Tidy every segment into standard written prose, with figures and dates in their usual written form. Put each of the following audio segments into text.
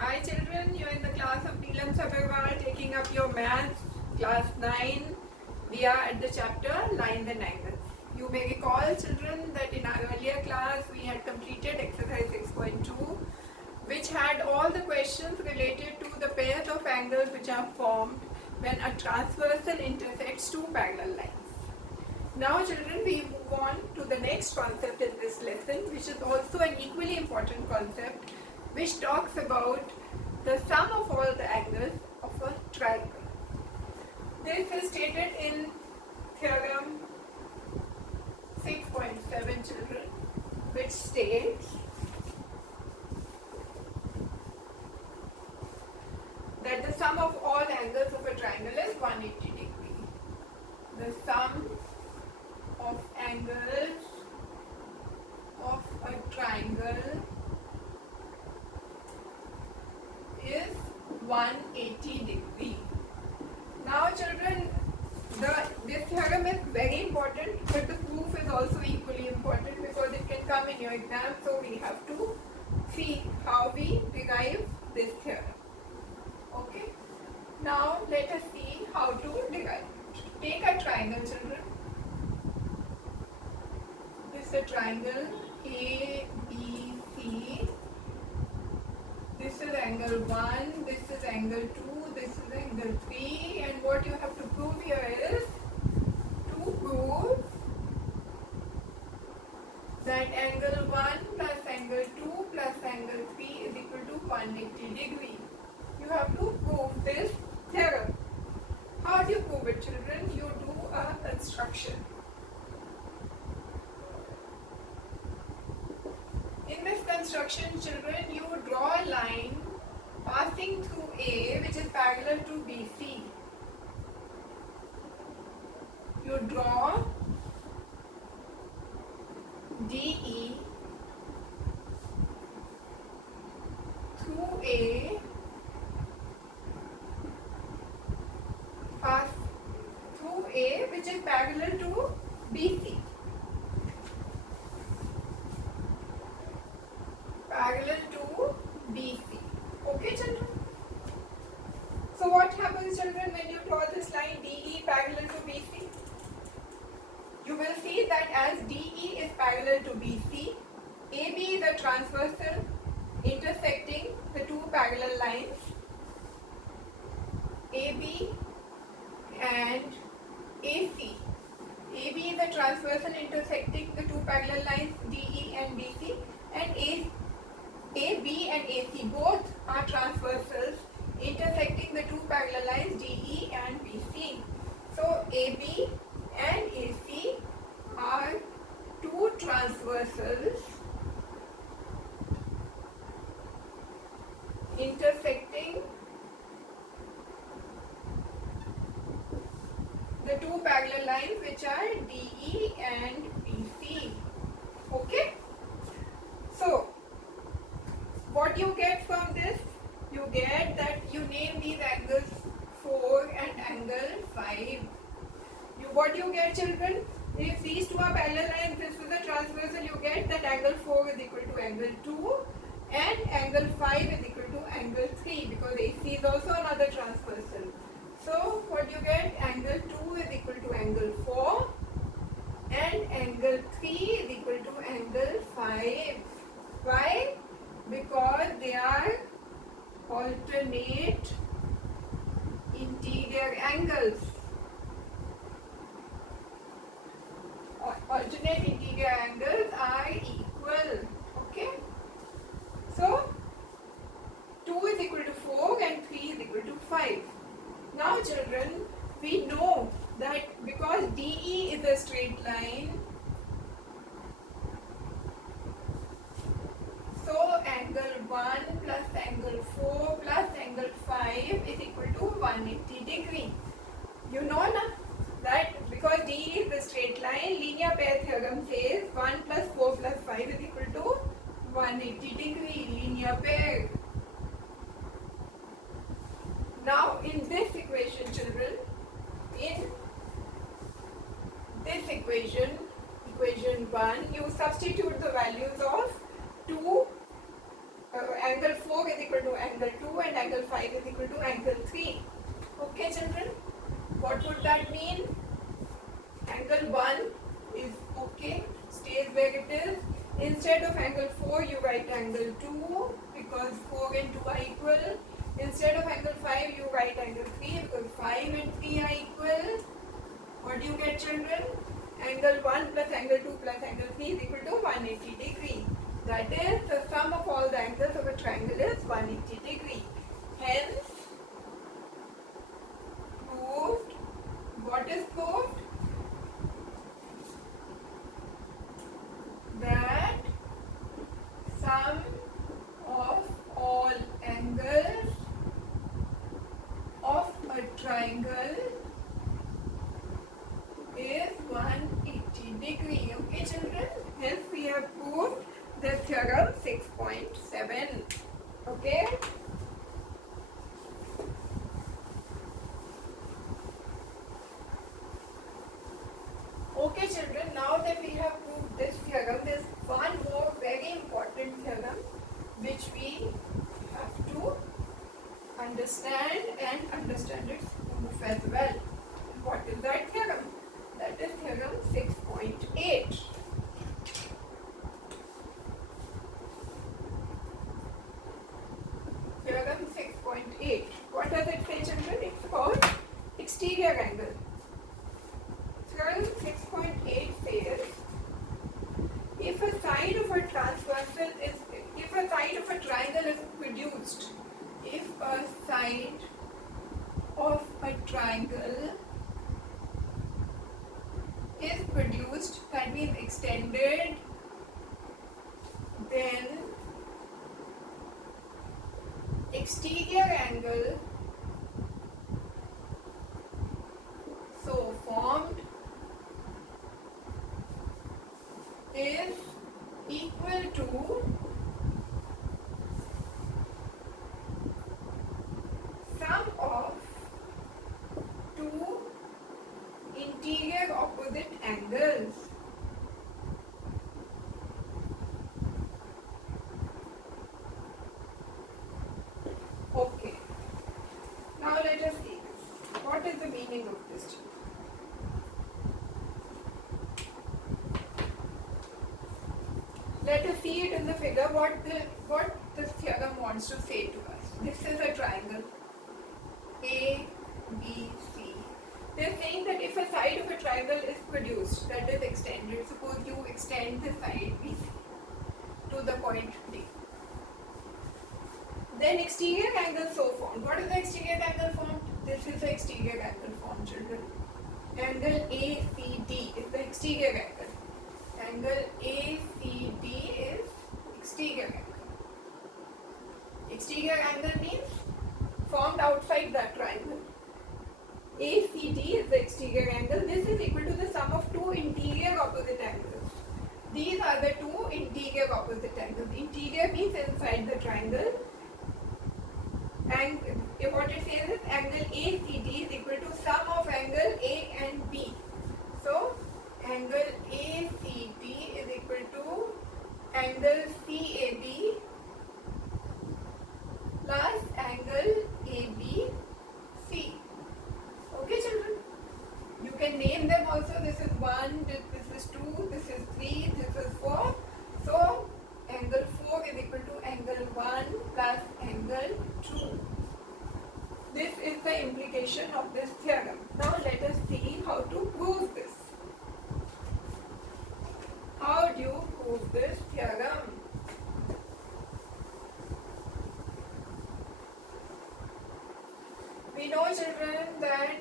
Hi children, you are in the class of Neelam Sabharwal taking up your maths, class 9. We are at the chapter Lines and Angles. You may recall children that in our earlier class we had completed exercise 6.2, which had all the questions related to the pairs of angles which are formed when a transversal intersects two parallel lines. Now children, we move on to the next concept in this lesson, which is also an equally important concept, which talks about the sum of all the angles of a triangle. This is stated in theorem 6.7 children, which states that the sum of all angles of a triangle is 180 degree. The sum of angles of a triangle is 180 degree. Now children, this theorem is very important, but the proof is also equally important because it can come in your exam, so we have to see how we derive this theorem. Okay, now let us see how to derive it. Take a triangle children. This is a triangle ABC. This is angle 1, this is angle 2, this is angle 3, and what you have to prove here is to prove that angle 1 plus angle 2 plus angle 3 is equal to 180 degree. You have to prove this theorem. How do you prove it children? You do a construction. In this construction children, you draw a line passing through A which is parallel to BC. You draw DE through A, pass through A which is parallel to BC. Parallel to BC. Okay children? So what happens children when you draw this line DE parallel to BC? You will see that as DE is parallel to BC, AB is a transversal intersecting the two parallel lines AB and AC. AB is a transversal intersecting the two parallel lines DE and BC, and AB and AC both are transversals intersecting the two parallel lines DE and BC. So AB and AC are two transversals intersecting the two parallel lines which are DE and BC. Okay? So what you get from this? You get that you name these angles 4 and angle 5. What you get children? If these two are parallel lines, this is a transversal, you get that angle 4 is equal to angle 2 and angle 5 is equal to angle 3 because AC is also another transversal. So what you get? Angle 2 is equal to angle 4 and angle 3 is equal to angle 5. Why? Because they are alternate interior angles. Alternate interior angles are equal. Okay? So 2 is equal to 4 and 3 is equal to 5. Now children, we know that because DE is a straight line, so angle 1 plus angle 4 plus angle 5 is equal to 180 degree. You know na, that because DE is a straight line, linear pair theorem says 1 plus 4 plus 5 is equal to 180 degree, linear pair. Now in this equation children, in this equation 1, you substitute the values of 2, angle 4 is equal to angle 2 and angle 5 is equal to angle 3. Okay children, what would that mean? Angle 1 is okay, stays where it is. Instead of angle 4 you write angle 2 because 4 and 2 are equal. Instead of angle 5 you write angle 3 because 5 and 3 are equal. What do you get children? Angle 1 plus angle 2 plus angle 3 is equal to 180 degree. That is, the sum of all the angles of a triangle is 180 degree. Hence, proved. What is proved? That sum of all angles of a triangle is 180 degree. Okay children, hence we have proved the theorem 6.7. Okay. Okay children, now that we have proved this theorem, there is one more very important theorem which we have to understand and understand its proof as well. What is that theorem? That is theorem 6.8. Theorem 6.8. What does it say children? It's called exterior angle. Theorem 6.8 says if a side of a triangle is produced, if a side of a triangle is produced, that means extended, then exterior angle so formed is equal to sum of two interior opposite angles. Okay. Now let us see this. What is the meaning of this? Let us see it in the figure what this theorem wants to say to us. This is a triangle A, B, C. They are saying that if a side of a triangle is produced, that is extended, suppose you extend the side BC to the point D. Then exterior angle so formed. What is the exterior angle formed? This is the exterior angle formed, children. Angle ACD is the exterior angle. Angle ACD is exterior angle. Exterior angle means formed outside that triangle. ACD is the exterior angle. This is equal to the sum of two interior opposite angles. These are the two interior opposite angles. Interior means inside the triangle. And what it says is angle ACD is equal to sum of angle A and B. So, angle ACD is equal to angle CAB plus angle ABC. Okay children? You can name them also. This is 1, this is 2, this is 3, this is 4. So, angle 4 is equal to angle 1 plus angle 2. This is the implication of this theorem. Now let us see how to prove this. How do you prove this theorem? We know children that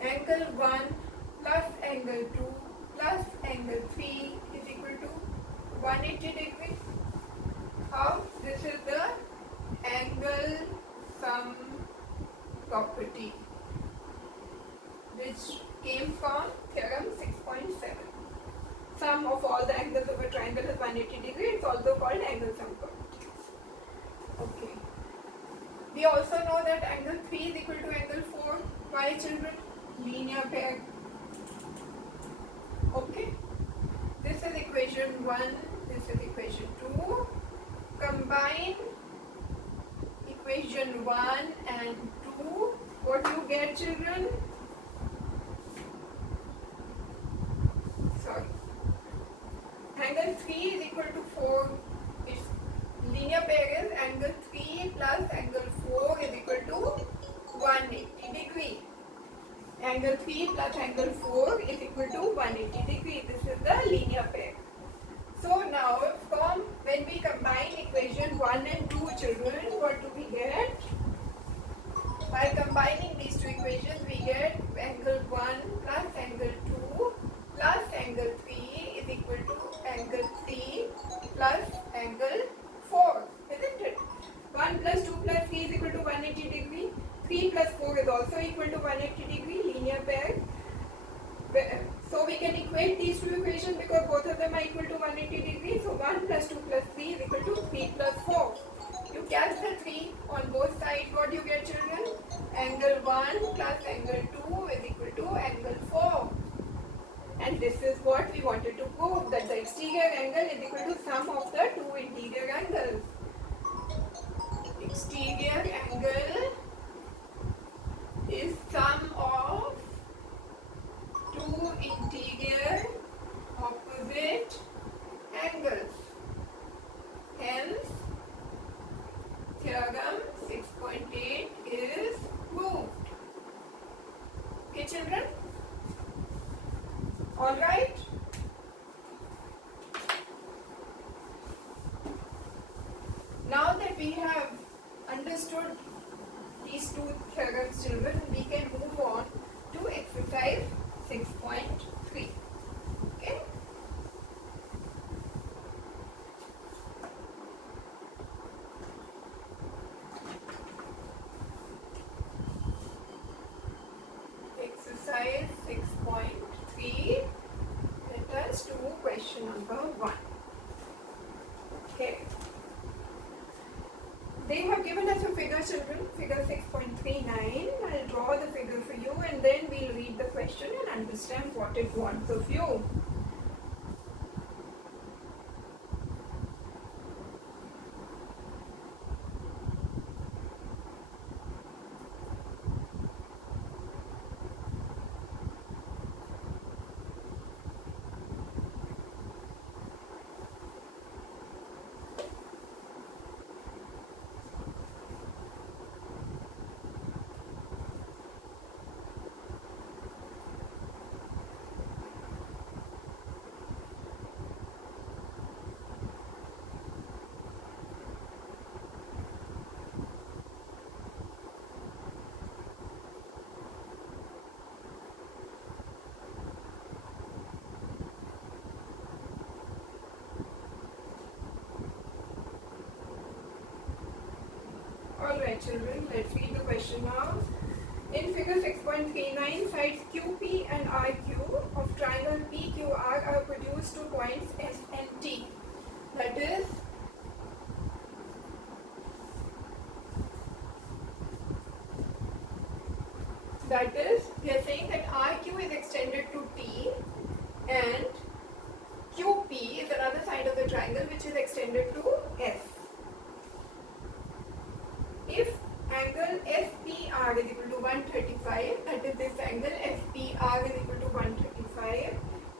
angle 1 plus angle 2 plus angle 3 is equal to 180 degree. How? This is the angle sum property which came from theorem 6.7. Sum of all the angles of a triangle is 180 degree. It's also called angle sum property. Okay. We also know that angle 3 is equal to angle 4. Why children? Linear pair. Okay. This is equation 1. This is equation 2. Combine equation 1 and 2, what do you get, children? Sorry. Angle 3 is equal to 4. Its linear pair is angle 3 plus angle 4 is equal to 180 degree. Angle 3 plus angle 4 is equal to 180 degree. This is the linear pair. So now from when we combine equation 1 and 2, children, what do we get? By combining these two equations, we get angle 1 plus angle 2 plus angle 3 is equal to angle 3 plus angle 4, isn't it? 1 plus 2 plus 3 is equal to 180 degree. 3 plus 4 is also equal to 180 degree, linear pair. So we can equate these two equations because both of them are equal to 180 degree. So 1 plus 2 plus 3 is equal to 3 plus 4. You cancel 3 on both sides. What do you get, children? Angle 1 plus angle 2 is equal to angle 4. And this is what we wanted to prove, that the exterior angle is equal to sum of the two interior angles. Exterior angle is sum of two interior opposite angles. Hence, theorem 6.8 is proved. Okay, children? Alright? Now that we have understood these two theorems, children, we can move on to exercise 6.3. Okay? Exercise 6.3. Let us do question number 1. Okay. They have given us a figure, children, figure 6.39. I'll draw the figure for you and then we'll read the question and understand what it wants of you. Alright, children, let's read the question now. In figure 6.39, sides QP and RQ of triangle PQR are produced to points S and T. That is, we are saying that RQ is extended to T and QP is another side of the triangle which is extended to S. If angle FPR is equal to 135, that is this angle FPR is equal to 135,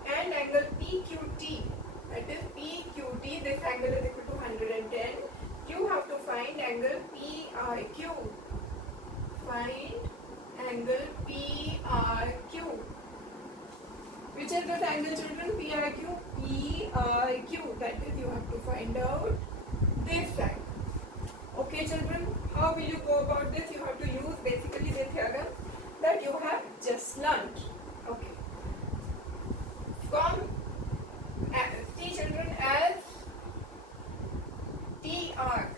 and angle PQT, that is PQT, this angle is equal to 110, you have to find angle PRQ. Find angle PRQ. Which is this angle, children? PRQ? PRQ, that is you have to find out this angle. Okay, children, how will you go about this? You have to use basically the theorem that you have just learnt. Okay. From see, children, as TR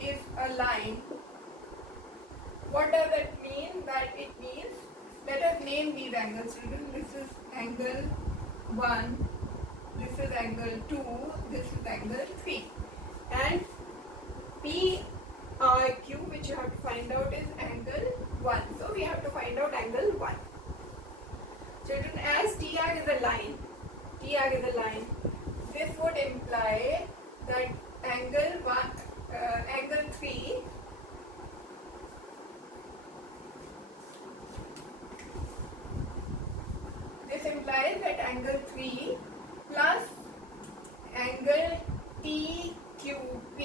is a line, what does it mean? That it means, let us name these angles, children. This is angle 1, this is angle 2, this is angle 3. And PRQ, which you have to find out, is angle 1. So we have to find out angle 1. Children, as TR is a line, this would imply that angle 3 3 plus angle TQP,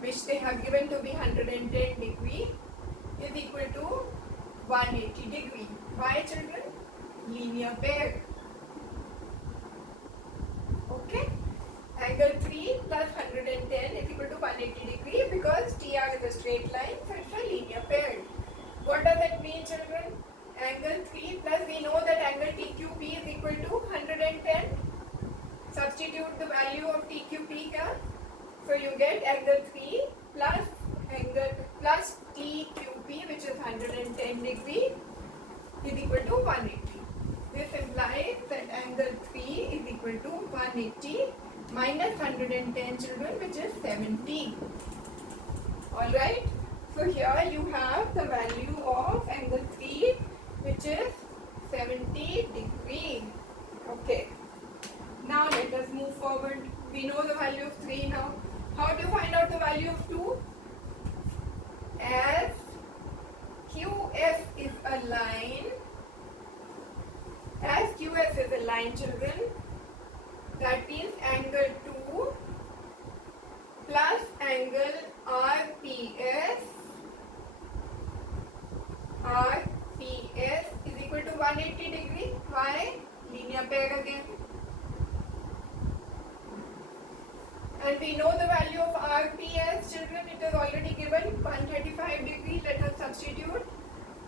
which they have given to be 110 degree, is equal to 180 degree. Why, children? Linear pair. Okay? Angle 3 plus 110 is equal to 180 degree because TR is a straight line, so it's a linear pair. What does it mean, children? Angle 3 plus, we know that angle TQP is equal to 110. Substitute the value of TQP here. So you get angle 3 plus TQP, which is 110 degree, is equal to 180. This implies that angle 3 is equal to 180 minus 110, children, which is 70. Alright. So here you have the value of angle 3, which is 70 degree. Okay. Now let us move forward. We know the value of 3 now. How to find out the value of 2? As QS is a line, children, that means angle 2 plus angle RPS is equal to 180 degree. Why? Linear pair again. And we know the value of RPS, children, it is already given 135 degree. Let us substitute.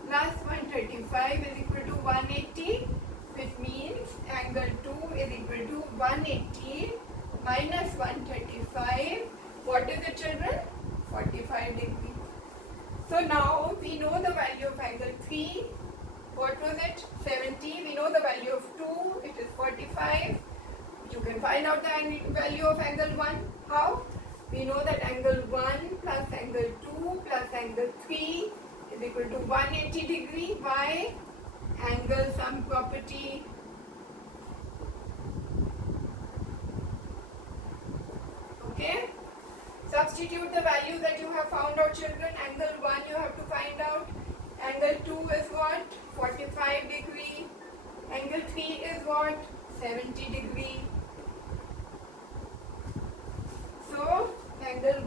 Plus 135 is equal to 180, which means angle 2 is equal to 180 minus 135. What is it, children? 45 degree. So now we know the value of angle 3. What was it? 70. We know the value of 2. It is 45. You can find out the value of angle 1. How? We know that angle 1 plus angle 2 plus angle 3 is equal to 180 degree. Why? Angle sum property. Okay? Substitute the value that you have found out, children. Angle 1 you have to find out. Angle 2 is what? 45 degree. Angle 3 is what? 70 degree. So, angle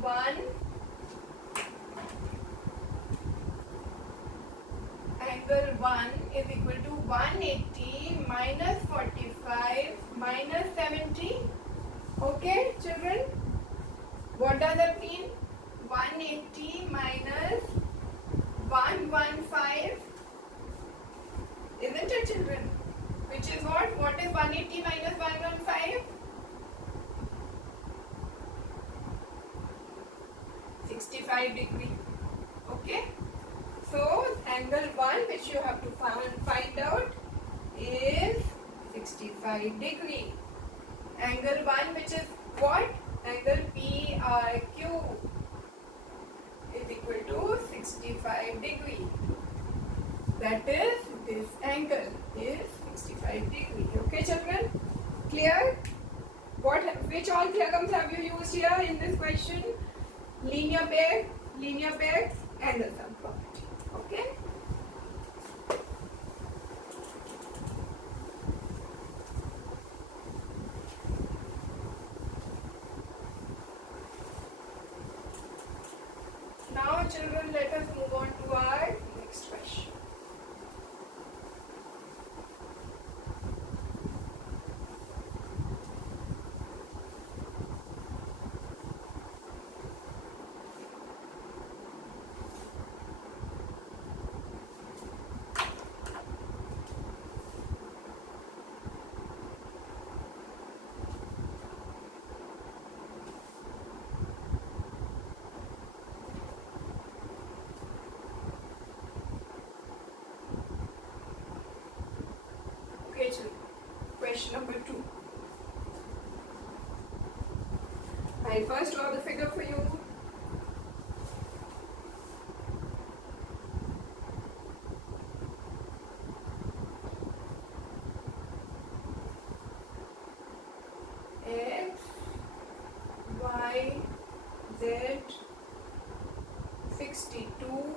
1 is equal to 180 minus 45 minus 70. Okay, children? What does that mean? 180 minus 115. Isn't it, children? Which is what? What is 180 minus 115? 65 degree. Okay. So angle 1, which you have to find out, is 65 degree. Angle 1, which is what? Angle PRQ is equal to 65 degree. That is, this angle is 65 degree. Okay, children? Clear? Which all theorems have you used here in this question? Linear pair, angle sum property. Okay? Now, children, let us move on to our next question. Question number 2. I first draw the figure for you. X, Y, Z, 62,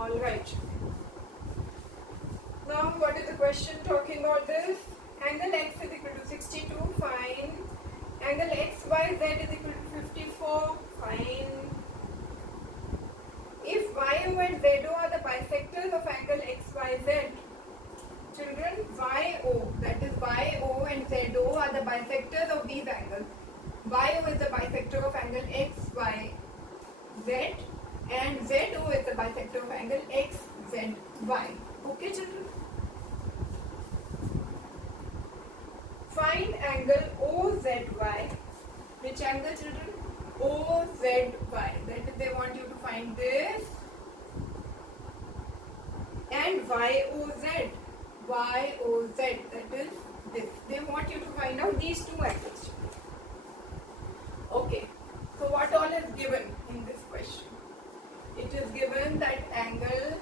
All right. Now, what is the question talking about this? Angle x is equal to 62, fine. Angle xyz is equal to 54, fine. If YO and ZO are the bisectors of angle XYZ, children, YO, that is YO and ZO are the bisectors of these angles. YO is the bisector of angle XYZ and ZO is the bisector of angle XZY. Okay, children? Find angle OZY. Which angle, children? OZY. That is, they want you to find this. And YOZ. YOZ. That is this. They want you to find out these two angles. Okay. So what all is given in this question? It is given that angle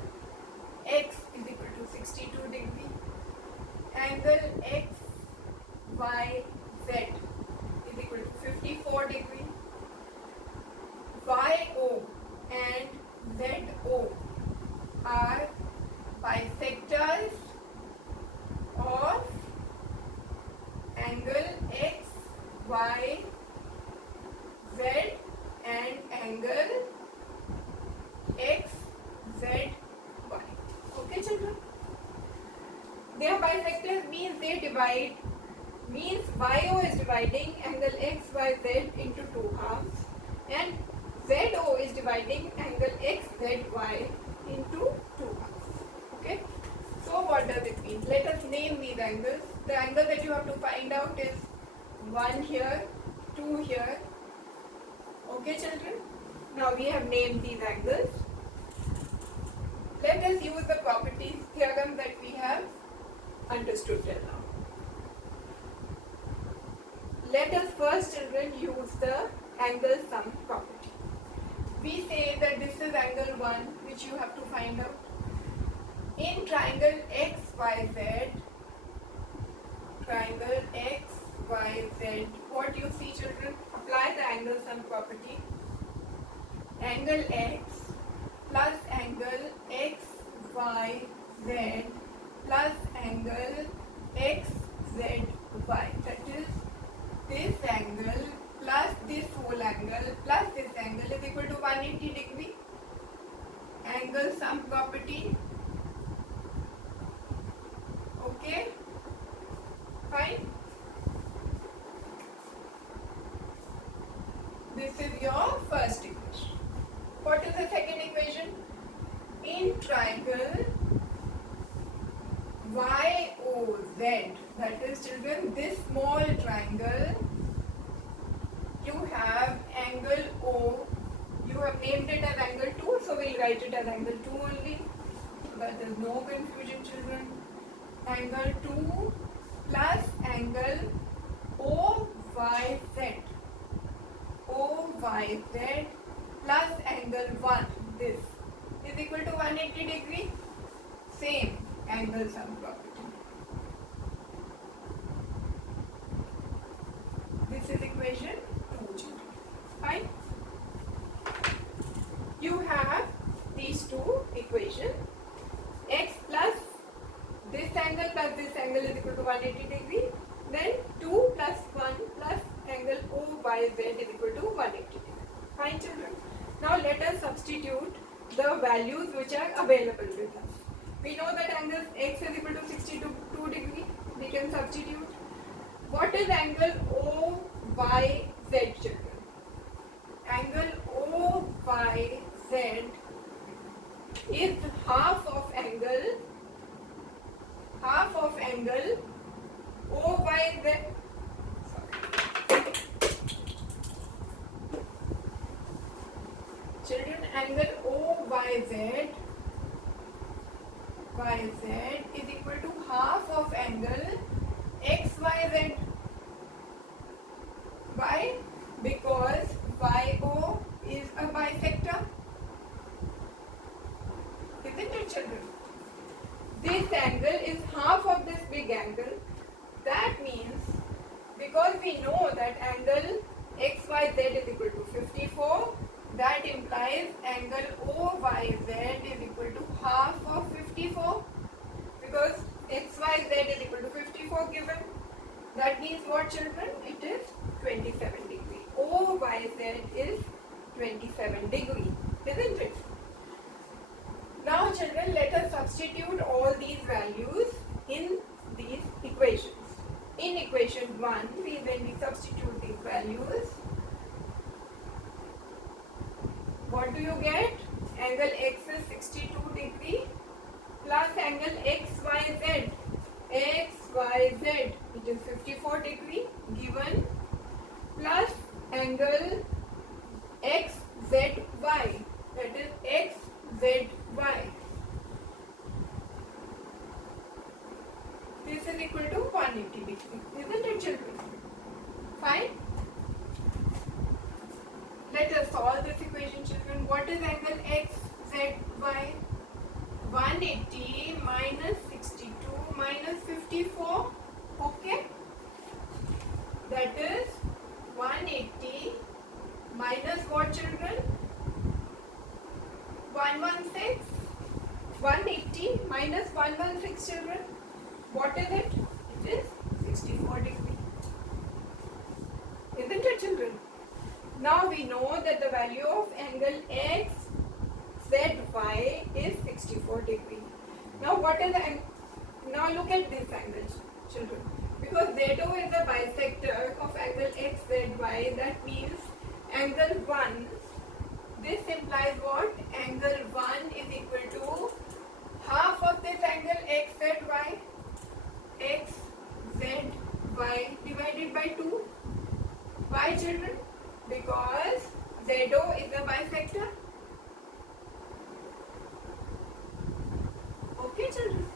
X is equal to 62 degree. Angle XYZ is equal to 54 degree. YO and ZO are bisectors of angle XYZ and angle XZY. Okay, children? They are bisectors means they divide, means YO is dividing angle XYZ into two halves and ZO is dividing angle XZY into two halves. Okay? So what does it mean? Let us name these angles. The angle that you have to find out is 1 here, 2 here. Okay, children? Now we have named these angles. Let us use the properties theorem that we have understood till now. Let us first, children, use the angle sum property. We say that this is angle 1, which you have to find out. In triangle XYZ, what you see, children? Apply the angle sum property. Angle X plus angle XYZ plus angle XZY. That is, this angle plus this whole angle plus this angle is equal to 180 degree. Angle sum property. Okay? Fine? This is your first equation. What is the second equation? In triangle YOZ, that is, children, this small triangle, you have angle O. You have named it as angle 2, so we'll write it as angle 2 only, so that there is no confusion, children. Angle 2 plus angle OYZ. OYZ plus angle 1, this, is equal to 180 degree. Same angle sum property. This is equation 2, children. Fine? You have these two equations. X plus this angle is equal to 180 degree. Then 2 plus 1 plus angle OYZ is equal to 180 degree. Fine, children. Now let us substitute the values which are available with us. We know that angle X is equal to 62 degree. We can substitute. What is angle OYZ, children? Angle OYZ is half of angle OYZ. Children, angle OYZ is equal to half of angle XYZ. Why? Because YO is a bisector. Isn't it, children? This angle is half of this big angle. That means, because we know that angle XYZ is equal to 54, that implies angle OYZ is equal to is equal to 54 given. That means what, children? It is 27 degree. OYZ is 27 degree, isn't it? Now children, let us substitute all these values in these equations. In equation 1, when we substitute these values, what do you get? Angle X is 62 degree plus angle XYZ. XYZ, it is 54 degree given, plus angle XZY, that is XZY. This is equal to 180 degree, isn't it, children? Fine. Let us solve this equation, children. What is angle XZY? 180 minus 62 minus 54. Okay. That is 180 minus what, children? 116. 180 minus 116, children. What is it? It is 64 degree. Isn't it, children? Now we know that the value of angle XZY is 64 degree. Now what is the angle? Now look at this angle, children. Because ZO is a bisector of angle XZY, that means angle 1. This implies what? Angle 1 is equal to half of this angle XZY. XZY divided by 2. Why, children? Because ZO is a bisector. Okay, children?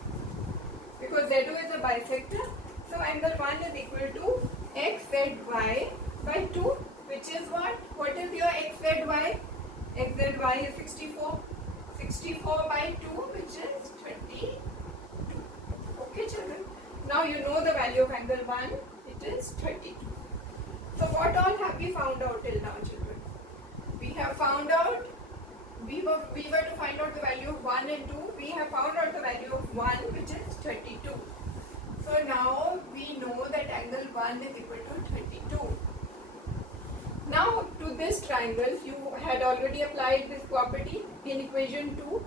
Because ZO is a bisector, so angle 1 is equal to XZY by 2, which is what? What is your XZY? XZY is 64. 64 by 2, which is 22. Okay, children? Now you know the value of angle 1, it is 32. So what all have we found out till now, children? We have found out, we were to find out the value of 1 and 2. We have found out the value of 1, which is 32. So now we know that angle 1 is equal to 32. Now to this triangle, you had already applied this property in equation 2.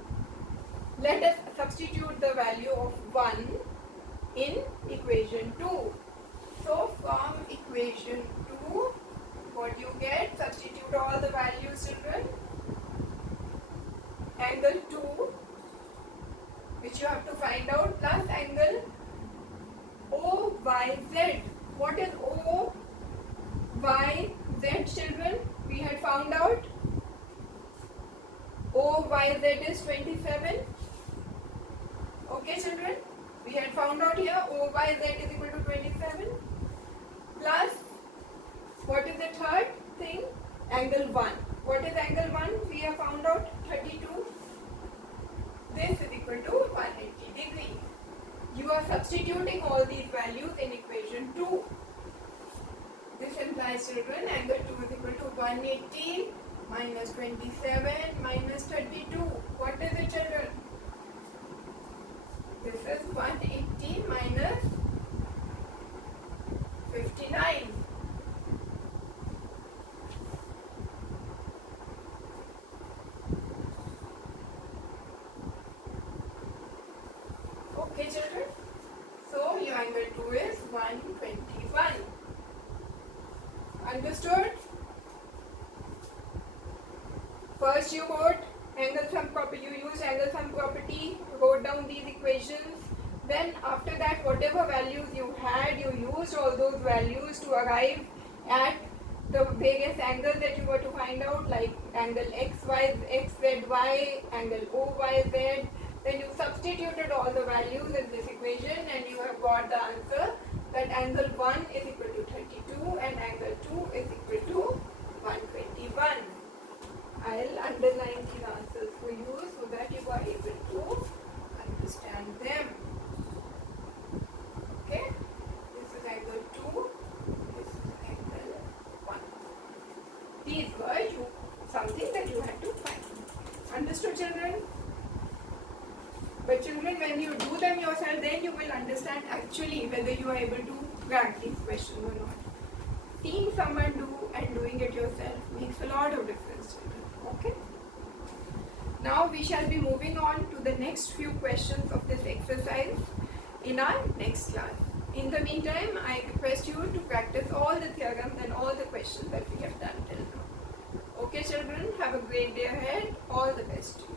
Let us substitute the value of 1 in equation 2. So from equation 2, what you get? Substitute all the values, children. Angle 2, which you have to find out, plus angle OYZ. What is OYZ, children? We had found out OYZ is 27. Okay, children? We had found out here OYZ is equal to 27. Plus, what is the third thing? Angle 1. What is angle 1? We have found out 32. This is equal to 180 degree. You are substituting all these values in equation 2. This implies, children, angle 2 is equal to 180 minus 27 minus 32. What is it, children? This is 180 minus 59. Okay, children. So your angle 2 is 121. Understood? First you wrote angle sum property. You used angle sum property. Wrote down these equations. Then after that, whatever values you had, you used all those values to arrive at the various angles that you were to find out, like angle XZY, angle OYZ. Then you substituted all the values in this equation and you have got the answer that angle 1 is equal to 32 and angle 2 is equal to 121. I'll underline these answers for you so that you are able to understand them. Okay? This is angle 2, this is angle 1. These were something that you had to find. Understood, children? But children, when when you do them yourself, then you will understand actually whether you are able to crack these questions or not. Seeing someone do and doing it yourself makes a lot of difference. Okay. Now we shall be moving on to the next few questions of this exercise in our next class. In the meantime, I request you to practice all the theorems and all the questions that we have done till now. Okay children, have a great day ahead. All the best to you.